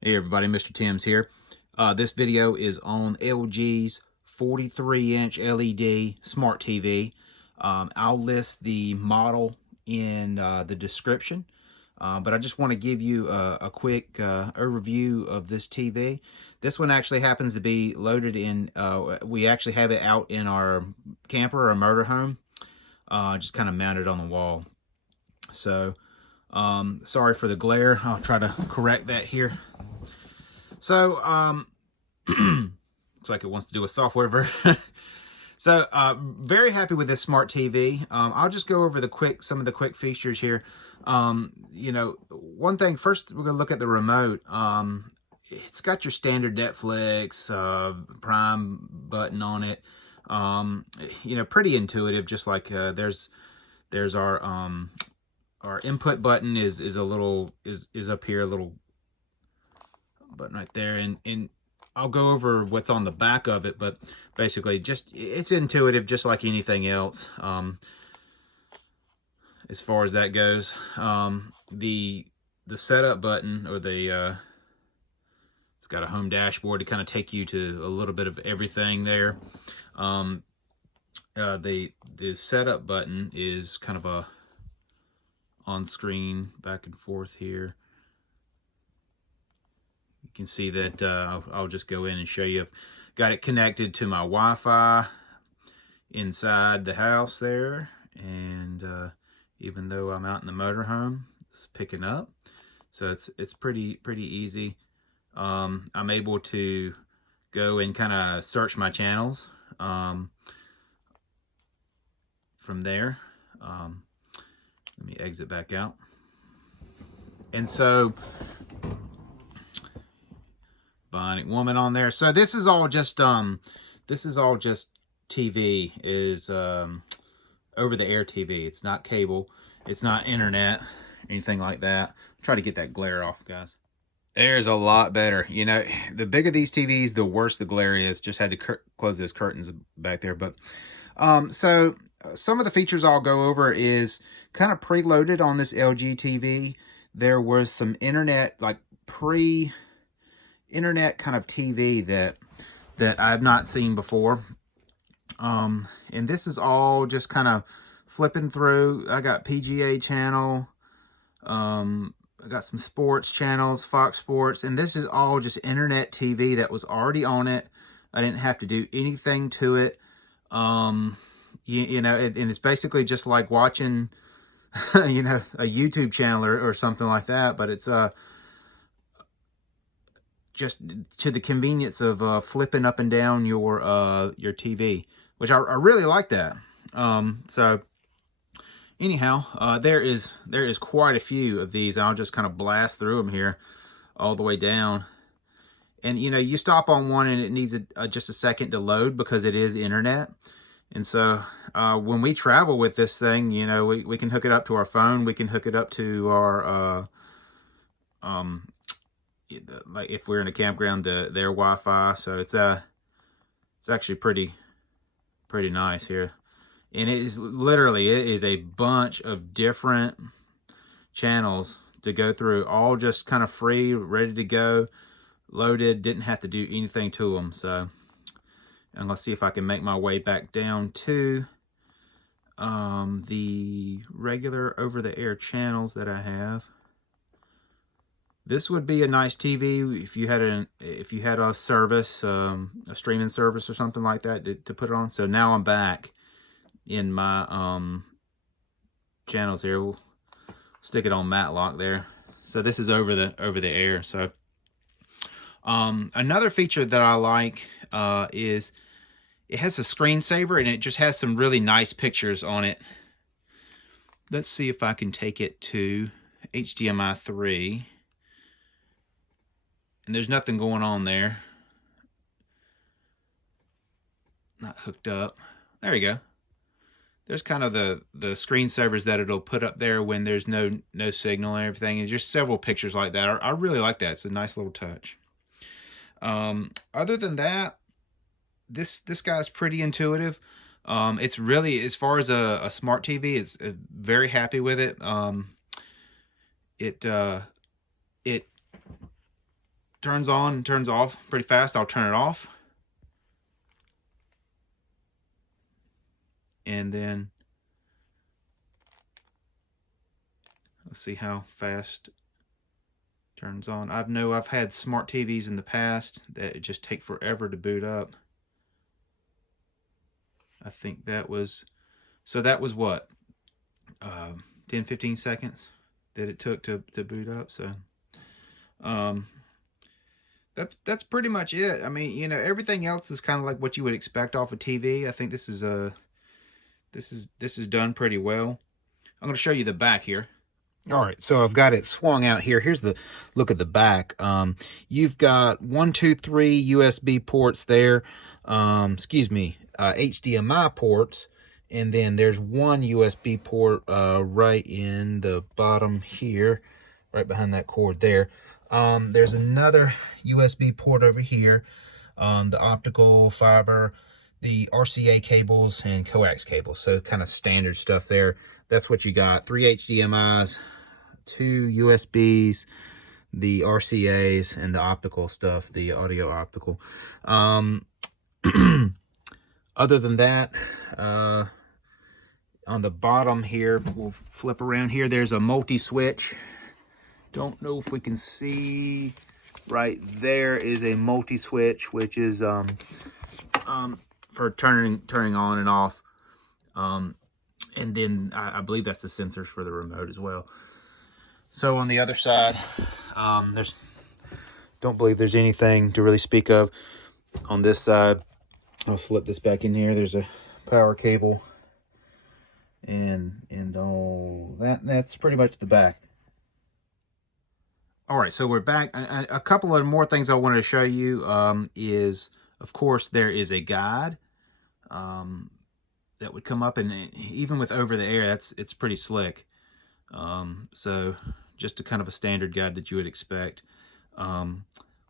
Hey everybody, Mr. Tim's here. This video is on LG's 43-inch LED smart TV. I'll list the model in the description, but I just want to give you a quick overview of this TV. This one actually happens to be loaded in, we actually have it out in our camper or motorhome, just kind of mounted on the wall. So, sorry for the glare. I'll try to correct that here. So, looks like it wants to do a software version. So, very happy with this smart TV. I'll just go over some of the quick features here. One thing first, we're gonna look at the remote. It's got your standard Netflix, Prime button on it. Pretty intuitive. Just like there's our input button is up here, a little button right there, and I'll go over what's on the back of it, but basically just it's intuitive just like anything else as far as that goes. The setup button, or it's got a home dashboard to kind of take you to a little bit of everything there. The setup button is kind of a on screen back and forth here. You can see that I'll just go in and show you. I've got it connected to my Wi-Fi inside the house there, and even though I'm out in the motorhome, it's picking up, so it's pretty easy. I'm able to go and kind of search my channels from there. Let me exit back out, and so Bionic Woman on there. So this is all just TV, is over the air TV. It's not cable, it's not internet, anything like that. Try to get that glare off, guys. There's a lot better. You know, the bigger these TVs, the worse the glare is. Just had to close those curtains back there. But so some of the features I'll go over is kind of preloaded on this LG TV. There was some internet, like internet kind of TV that I've not seen before. And this is all just kind of flipping through. I got PGA channel. I got some sports channels, Fox Sports, and this is all just internet TV that was already on it. I didn't have to do anything to it. And it's basically just like watching, a YouTube channel or something like that, but it's just to the convenience of flipping up and down your TV, which I really like that. So anyhow, there is quite a few of these. I'll just kind of blast through them here all the way down. And you stop on one and it needs just a second to load because it is internet. And so when we travel with this thing, we can hook it up to our phone. We can hook it up to our like if we're in a campground, their Wi-Fi. So it's actually pretty nice here. And it is a bunch of different channels to go through, all just kind of free, ready to go, loaded, didn't have to do anything to them. So I'm gonna see if I can make my way back down to the regular over-the-air channels that I have. This would be a nice TV if you had a service, a streaming service or something like that to put it on. So now I'm back in my channels here. We'll stick it on Matlock there. So this is over the air. So another feature that I like is it has a screensaver, and it just has some really nice pictures on it. Let's see if I can take it to HDMI 3. And there's nothing going on there. Not hooked up. There we go. There's kind of the screensavers that it'll put up there when there's no signal and everything. And just several pictures like that. I really like that. It's a nice little touch. Other than that, this guy's pretty intuitive. It's really, as far as a smart TV, it's very happy with it. It turns on and turns off pretty fast. I'll turn it off. And then let's see how fast it turns on. I've had smart TVs in the past that it just take forever to boot up. I think that was, so that was what, 10-15 seconds that it took to boot up. So that's pretty much it. I mean, you know, everything else is kind of like what you would expect off a TV. I think this is done pretty well. I'm going to show you the back here. All right, so I've got it swung out here. Here's the look at the back. You've got 1, 2, 3 USB ports there. HDMI ports, and then there's one USB port right in the bottom here, right behind that cord there. There's another USB port over here, the optical, fiber, the RCA cables, and coax cables. So kind of standard stuff there. That's what you got. 3 HDMIs, 2 USBs, the RCAs, and the optical stuff, the audio optical. Other than that, on the bottom here, we'll flip around here, there's a multi-switch. Don't know if we can see. Right there is a multi-switch, which is for turning on and off. And then I believe that's the sensors for the remote as well. So on the other side, don't believe there's anything to really speak of. On this side, I'll slip this back in here. There's a power cable, and all that. That's pretty much the back. All right, so we're back. A couple of more things I wanted to show you is, of course, there is a guide that would come up, and even with over the air, it's pretty slick. So just a kind of a standard guide that you would expect.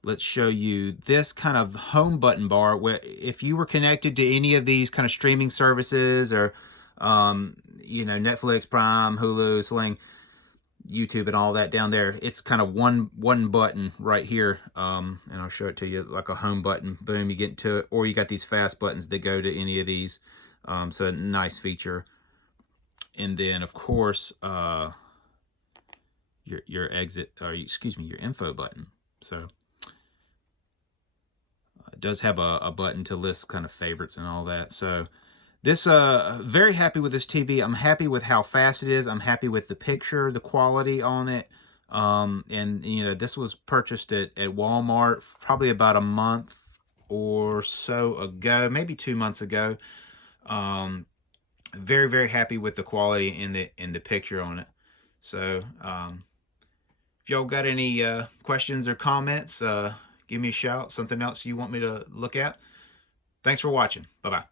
Let's show you this kind of home button bar, where if you were connected to any of these kind of streaming services, or you know, Netflix, Prime, Hulu, Sling, YouTube, and all that down there, it's kind of one button right here, and I'll show it to you like a home button. Boom, you get into it. Or you got these fast buttons that go to any of these. So a nice feature. And then of course your exit, or excuse me, your info button. So it does have a button to list kind of favorites and all that. So this, very happy with this TV. I'm happy with how fast it is. I'm happy with the picture, the quality on it. And you know, this was purchased at Walmart probably about a month or so ago, maybe 2 months ago. Very, very happy with the quality and the picture on it. So if y'all got any questions or comments, give me a shout. Something else you want me to look at. Thanks for watching. Bye-bye.